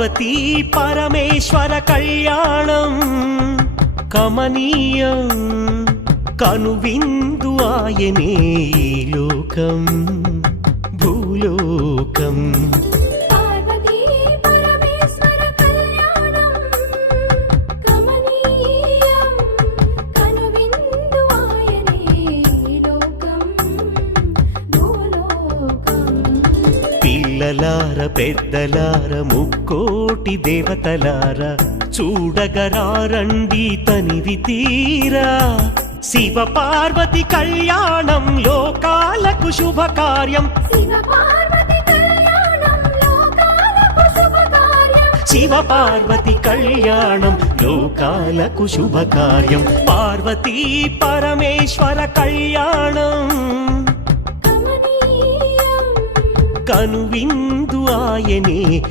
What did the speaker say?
పార్వతీ పరమేశ్వర కళ్యాణం కమనీయం కనువిందు ఆయనే ఈ లోకం భూలోకం పిల్లలార పెద్దలార ముక్కోటి దేవతలార చూడగరారండి తనివి తీరా శివ పార్వతి కళ్యాణం లోకాలకు శుభకార్యం శివ పార్వతి కళ్యాణం లోకాలకు శుభకార్యం పార్వతీ పరమేశ్వర కళ్యాణం కనువిందు ఆయనే